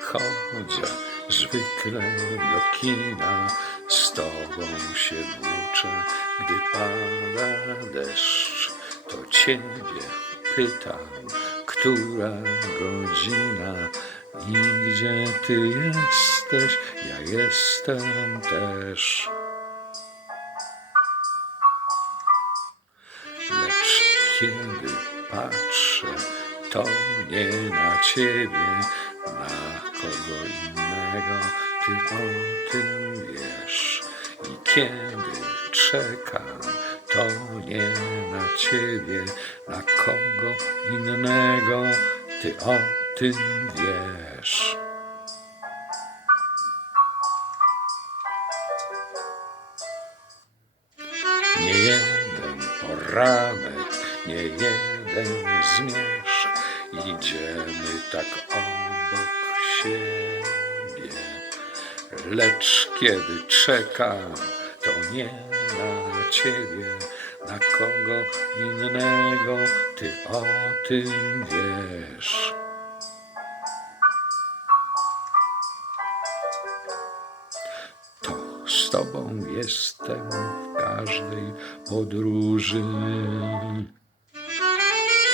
chodzę zwykle do kina, z tobą się włóczę, gdy pada deszcz. To ciebie pytam, która godzina i gdzie ty jesteś, ja jestem też. Lecz kiedy patrzę, to nie na ciebie, na kogo innego, ty o tym wiesz. I kiedy czekam, to nie na ciebie, na kogo innego, ty o tym wiesz. Nie jeden poranek, nie jeden zmierzch, idziemy tak obok siebie. Lecz kiedy czekam, to nie na ciebie, na kogo innego, ty o tym wiesz. To z tobą jestem w każdej podróży.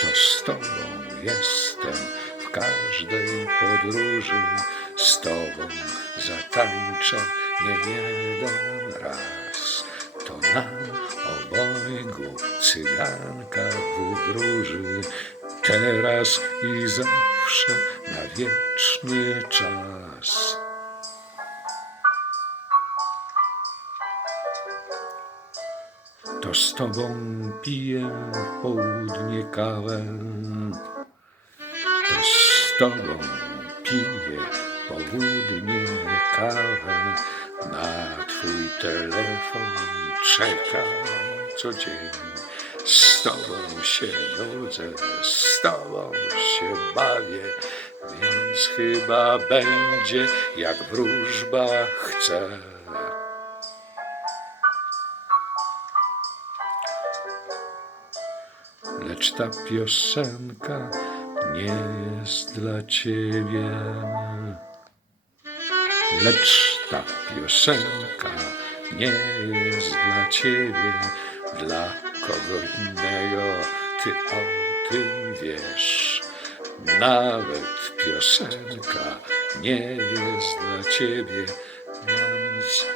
To z tobą jestem w każdej podróży. Z tobą zatańczę nie jeden raz. To na obojgu cyganka wywróży. Teraz i zawsze na wieczny czas. To z tobą piję w południe kawę. Z tobą piję południe kawę. Na twój telefon czekam co dzień. Z tobą się nudzę, z tobą się bawię, więc chyba będzie jak wróżba chce. Lecz ta piosenka nie jest dla ciebie. Lecz ta piosenka nie jest dla ciebie, dla kogo innego, ty o tym wiesz. Nawet piosenka nie jest dla ciebie, więc.